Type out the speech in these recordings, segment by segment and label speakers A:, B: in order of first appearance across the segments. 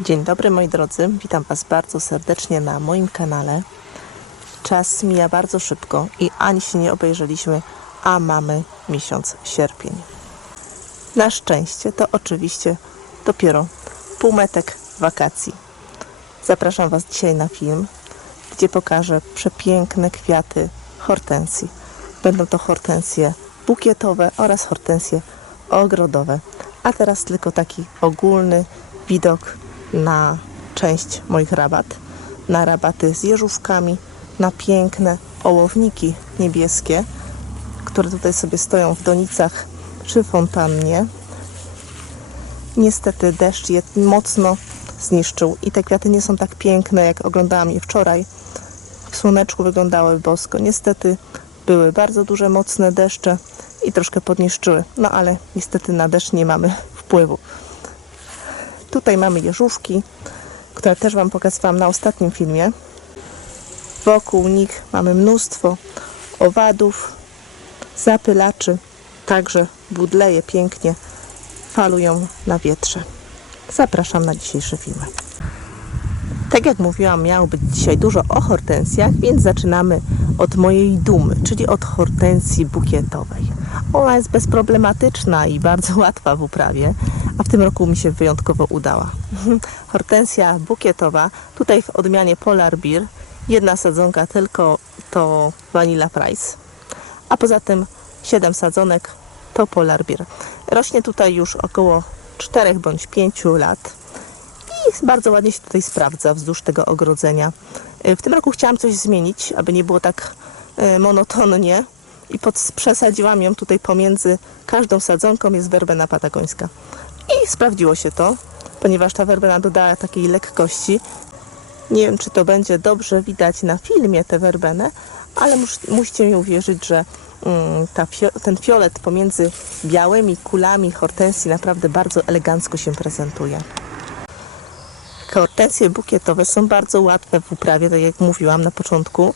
A: Dzień dobry moi drodzy, witam Was bardzo serdecznie na moim kanale. Czas mija bardzo szybko i ani się nie obejrzeliśmy, a mamy miesiąc sierpień. Na szczęście to oczywiście dopiero półmetek wakacji. Zapraszam Was dzisiaj na film, gdzie pokażę przepiękne kwiaty hortensji. Będą to hortensje bukietowe oraz hortensje ogrodowe. A teraz tylko taki ogólny widok na część moich rabat. Na rabaty z jeżówkami, na piękne ołowniki niebieskie, które tutaj sobie stoją w donicach przy fontannie. Niestety deszcz je mocno zniszczył i te kwiaty nie są tak piękne, jak oglądałam je wczoraj. W słoneczku wyglądały bosko. Niestety były bardzo duże, mocne deszcze i troszkę podniszczyły. No ale niestety na deszcz nie mamy wpływu. Tutaj mamy jeżówki, które też Wam pokazywałam na ostatnim filmie. Wokół nich mamy mnóstwo owadów, zapylaczy, także budleje pięknie falują na wietrze. Zapraszam na dzisiejszy film. Tak jak mówiłam, miało być dzisiaj dużo o hortensjach, więc zaczynamy od mojej dumy, czyli od hortensji bukietowej. Ona jest bezproblematyczna i bardzo łatwa w uprawie, a w tym roku mi się wyjątkowo udała. Hortensja bukietowa, tutaj w odmianie Polar Beer, jedna sadzonka tylko to Vanilla Price, a poza tym 7 sadzonek to Polar Beer. Rośnie tutaj już około 4 bądź 5 lat bardzo ładnie się tutaj sprawdza wzdłuż tego ogrodzenia. Y, W tym roku chciałam coś zmienić, aby nie było tak y, monotonnie i pod, przesadziłam ją tutaj pomiędzy każdą sadzonką jest werbena patagońska. I sprawdziło się to, ponieważ ta werbena dodała takiej lekkości. Nie wiem, czy to będzie dobrze widać na filmie tę werbenę, ale mus, musicie mi uwierzyć, że mm, ta ten fiolet pomiędzy białymi kulami hortensji naprawdę bardzo elegancko się prezentuje. Hortensje bukietowe są bardzo łatwe w uprawie, tak jak mówiłam na początku.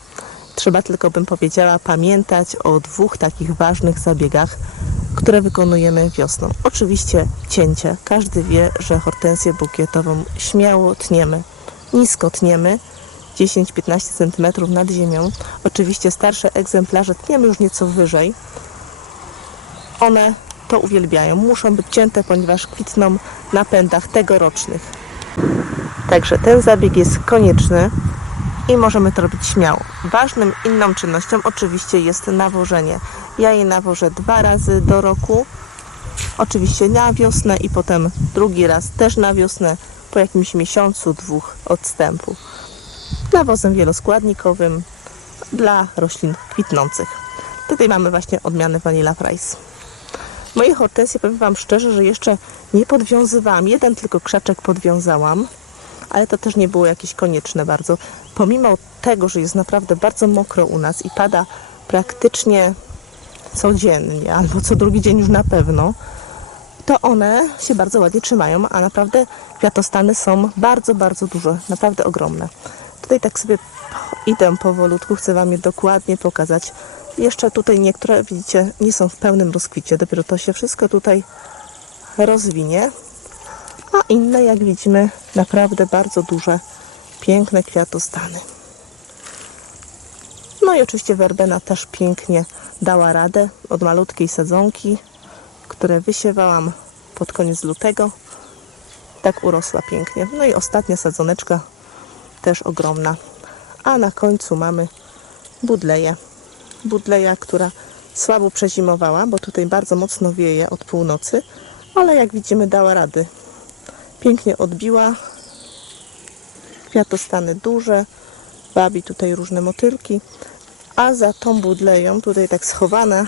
A: Trzeba tylko, bym powiedziała, pamiętać o dwóch takich ważnych zabiegach, które wykonujemy wiosną. Oczywiście cięcie. Każdy wie, że hortensję bukietową śmiało tniemy. Nisko tniemy, 10-15 cm nad ziemią. Oczywiście starsze egzemplarze tniemy już nieco wyżej. One to uwielbiają. Muszą być cięte, ponieważ kwitną na pędach tegorocznych. Także ten zabieg jest konieczny i możemy to robić śmiało. Ważnym inną czynnością oczywiście jest nawożenie. Ja je nawożę dwa razy do roku. Oczywiście na wiosnę i potem drugi raz też na wiosnę po jakimś miesiącu, dwóch odstępu. Nawozem wieloskładnikowym dla roślin kwitnących. Tutaj mamy właśnie odmianę Vanilla Price. Moje hortensje, powiem Wam szczerze, że jeszcze nie podwiązywałam. Jeden tylko krzaczek podwiązałam, ale to też nie było jakieś konieczne bardzo. Pomimo tego, że jest naprawdę bardzo mokro u nas i pada praktycznie codziennie, albo co drugi dzień już na pewno, to one się bardzo ładnie trzymają, a naprawdę kwiatostany są bardzo, bardzo duże, naprawdę ogromne. Tutaj tak sobie idę powolutku, chcę Wam je dokładnie pokazać. Jeszcze tutaj niektóre, widzicie, nie są w pełnym rozkwicie, dopiero to się wszystko tutaj rozwinie, a inne, jak widzimy, naprawdę bardzo duże, piękne kwiatostany. No i oczywiście werbena też pięknie dała radę od malutkiej sadzonki, które wysiewałam pod koniec lutego. Tak urosła pięknie. No i ostatnia sadzoneczka też ogromna. A na końcu mamy budleję. Budleja, która słabo przezimowała, bo tutaj bardzo mocno wieje od północy, ale jak widzimy dała rady. Pięknie odbiła. Kwiatostany duże. Wabi tutaj różne motylki. A za tą budleją, tutaj tak schowana,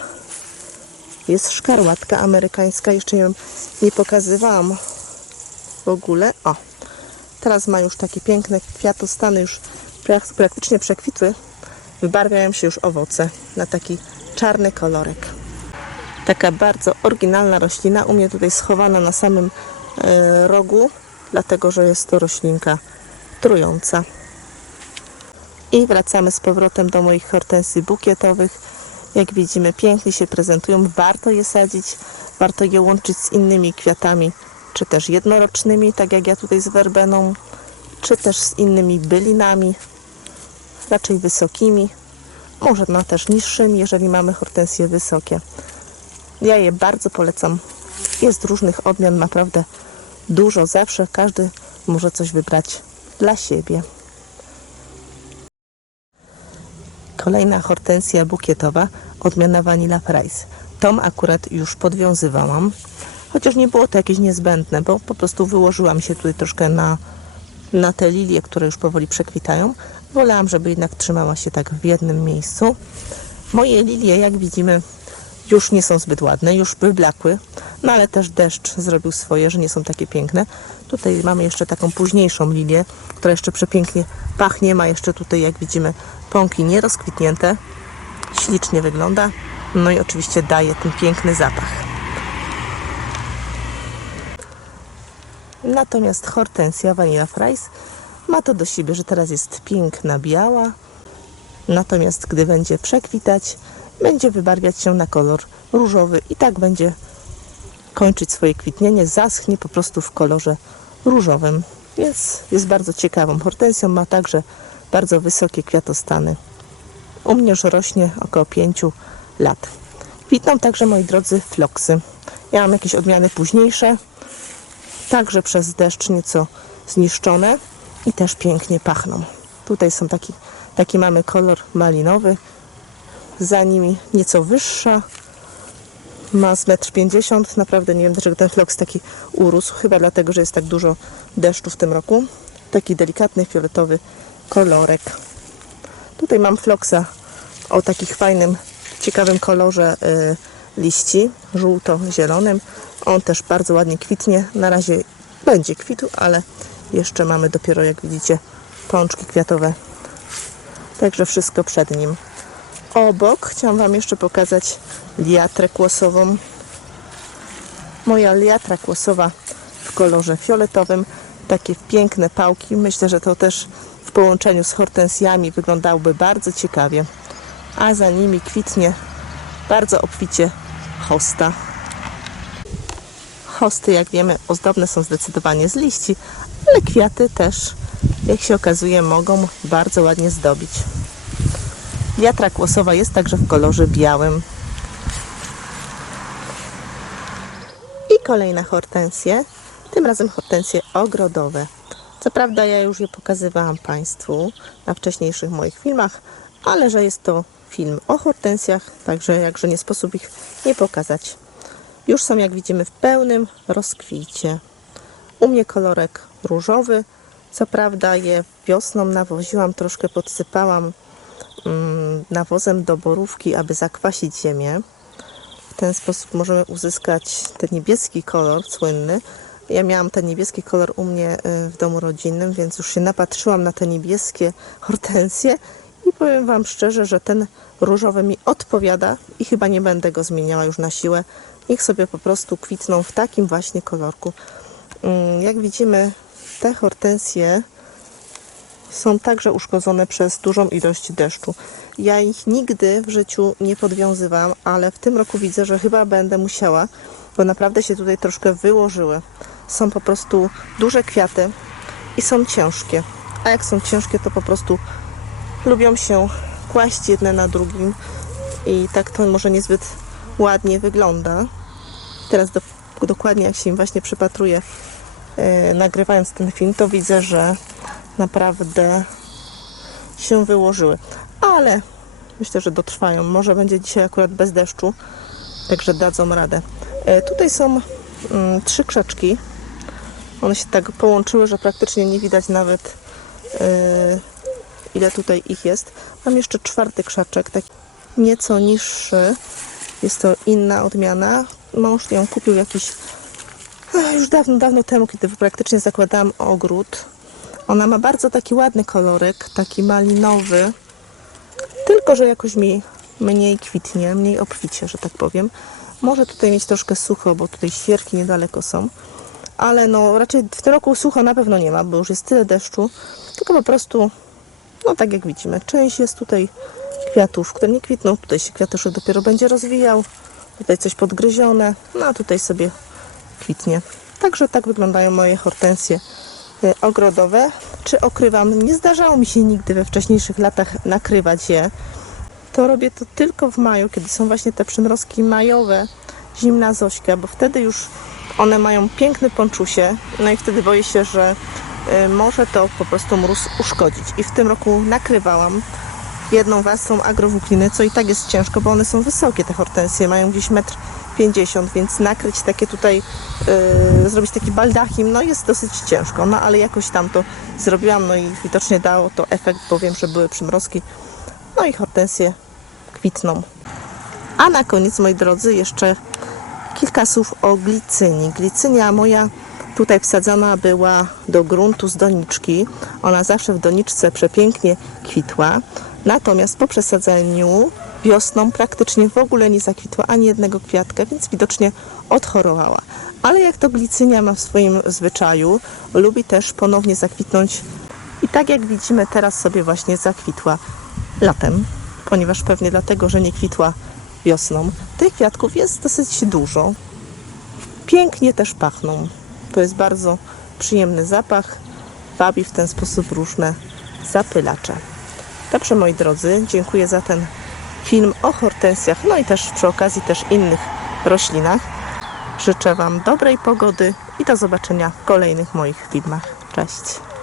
A: jest szkarłatka amerykańska. Jeszcze ją nie pokazywałam w ogóle. O, teraz ma już takie piękne kwiatostany, już prak- praktycznie przekwitły. Wybarwiają się już owoce na taki czarny kolorek. Taka bardzo oryginalna roślina, u mnie tutaj schowana na samym rogu, dlatego że jest to roślinka trująca. I wracamy z powrotem do moich hortensji bukietowych. Jak widzimy, pięknie się prezentują. Warto je sadzić, warto je łączyć z innymi kwiatami czy też jednorocznymi, tak jak ja tutaj z werbeną, czy też z innymi bylinami, raczej wysokimi, może no też niższymi, jeżeli mamy hortensje wysokie. Ja je bardzo polecam. Jest różnych odmian naprawdę dużo, zawsze każdy może coś wybrać dla siebie. Kolejna hortensja bukietowa, odmiana Vanilla Price. Tą akurat już podwiązywałam, chociaż nie było to jakieś niezbędne, bo po prostu wyłożyłam się tutaj troszkę na, na te lilie, które już powoli przekwitają. Wolałam, żeby jednak trzymała się tak w jednym miejscu. Moje lilie, jak widzimy, już nie są zbyt ładne, już wyblakły, no ale też deszcz zrobił swoje, że nie są takie piękne. Tutaj mamy jeszcze taką późniejszą lilię, która jeszcze przepięknie pachnie, ma jeszcze tutaj, jak widzimy, pąki nierozkwitnięte. Ślicznie wygląda, no i oczywiście daje ten piękny zapach. Natomiast hortensja Vanilla Fries ma to do siebie, że teraz jest piękna biała, natomiast gdy będzie przekwitać, będzie wybarwiać się na kolor różowy i tak będzie kończyć swoje kwitnienie, zaschnie po prostu w kolorze różowym. Więc jest bardzo ciekawą hortensją, ma także bardzo wysokie kwiatostany. U mnie już rośnie około 5 lat. Kwitną także, moi drodzy, floksy. Ja mam jakieś odmiany późniejsze, także przez deszcz nieco zniszczone i też pięknie pachną. Tutaj są taki, taki mamy kolor malinowy, za nimi nieco wyższa, ma z 1,50 m. Naprawdę nie wiem, dlaczego ten floks taki urósł. Chyba dlatego, że jest tak dużo deszczu w tym roku. Taki delikatny, fioletowy kolorek. Tutaj mam floksa o takich fajnym, ciekawym kolorze y, liści, żółto-zielonym. On też bardzo ładnie kwitnie. Na razie będzie kwitł, ale jeszcze mamy dopiero, jak widzicie, pączki kwiatowe. Także wszystko przed nim. Obok chciałam Wam jeszcze pokazać liatrę kłosową. Moja liatra kłosowa w kolorze fioletowym. Takie piękne pałki. Myślę, że to też w połączeniu z hortensjami wyglądałoby bardzo ciekawie. A za nimi kwitnie bardzo obficie hosta. Hosty, jak wiemy, ozdobne są zdecydowanie z liści, ale kwiaty też, jak się okazuje, mogą bardzo ładnie zdobić. Wiatra kłosowa jest także w kolorze białym. I kolejne hortensje, tym razem hortensje ogrodowe. Co prawda ja już je pokazywałam Państwu na wcześniejszych moich filmach, ale że jest to film o hortensjach, także jakże nie sposób ich nie pokazać. Już są, jak widzimy, w pełnym rozkwicie. U mnie kolorek różowy. Co prawda je wiosną nawoziłam, troszkę podsypałam nawozem do borówki, aby zakwasić ziemię. W ten sposób możemy uzyskać ten niebieski kolor słynny. Ja miałam ten niebieski kolor u mnie y, w domu rodzinnym, więc już się napatrzyłam na te niebieskie hortensje i powiem Wam szczerze, że ten różowy mi odpowiada i chyba nie będę go zmieniała już na siłę. Niech sobie po prostu kwitną w takim właśnie kolorku. Mm, Jak widzimy, te hortensje są także uszkodzone przez dużą ilość deszczu. Ja ich nigdy w życiu nie podwiązywałam, ale w tym roku widzę, że chyba będę musiała, bo naprawdę się tutaj troszkę wyłożyły. Są po prostu duże kwiaty i są ciężkie. A jak są ciężkie, to po prostu lubią się kłaść jedne na drugim i tak to może niezbyt ładnie wygląda. Teraz do, dokładnie jak się im właśnie przypatruję, e, nagrywając ten film, to widzę, że naprawdę się wyłożyły. Ale myślę, że dotrwają. Może będzie dzisiaj akurat bez deszczu, także dadzą radę. E, tutaj są mm, trzy krzaczki. One się tak połączyły, że praktycznie nie widać nawet e, ile tutaj ich jest. Mam jeszcze czwarty krzaczek, taki nieco niższy. Jest to inna odmiana. Mąż ją kupił jakiś już dawno, dawno temu, kiedy praktycznie zakładałam ogród. Ona ma bardzo taki ładny kolorek, taki malinowy. Tylko, że jakoś mi mniej kwitnie, mniej obficie, że tak powiem. Może tutaj mieć troszkę sucho, bo tutaj świerki niedaleko są. Ale no raczej w tym roku sucho na pewno nie ma, bo już jest tyle deszczu. Tylko po prostu, no tak jak widzimy, część jest tutaj kwiatów, które nie kwitną. Tutaj się kwiatuszek dopiero będzie rozwijał. Tutaj coś podgryzione. No a tutaj sobie kwitnie. Także tak wyglądają moje hortensje ogrodowe. Czy okrywam? Nie zdarzało mi się nigdy we wcześniejszych latach nakrywać je. To robię to tylko w maju, kiedy są właśnie te przymrozki majowe, zimna Zośka, bo wtedy już one mają piękny ponczusie, no i wtedy boję się, że y, może to po prostu mróz uszkodzić. I w tym roku nakrywałam jedną warstwą agrowłókniny, co i tak jest ciężko, bo one są wysokie, te hortensje, mają gdzieś metr 50, więc nakryć takie tutaj, yy, zrobić taki baldachim, no jest dosyć ciężko, no ale jakoś tam to zrobiłam, no i widocznie dało to efekt, bo wiem, że były przymrozki, no i hortensje kwitną. A na koniec, moi drodzy, jeszcze kilka słów o glicyni. Glicynia moja tutaj wsadzona była do gruntu z doniczki. Ona zawsze w doniczce przepięknie kwitła. Natomiast po przesadzeniu wiosną praktycznie w ogóle nie zakwitła ani jednego kwiatka, więc widocznie odchorowała. Ale jak to glicynia ma w swoim zwyczaju, lubi też ponownie zakwitnąć. I tak jak widzimy, teraz sobie właśnie zakwitła latem, ponieważ pewnie dlatego, że nie kwitła wiosną. Tych kwiatków jest dosyć dużo. Pięknie też pachną. To jest bardzo przyjemny zapach. Wabi w ten sposób różne zapylacze. Dobrze, moi drodzy, dziękuję za ten film o hortensjach, no i też przy okazji też innych roślinach. Życzę Wam dobrej pogody i do zobaczenia w kolejnych moich filmach. Cześć!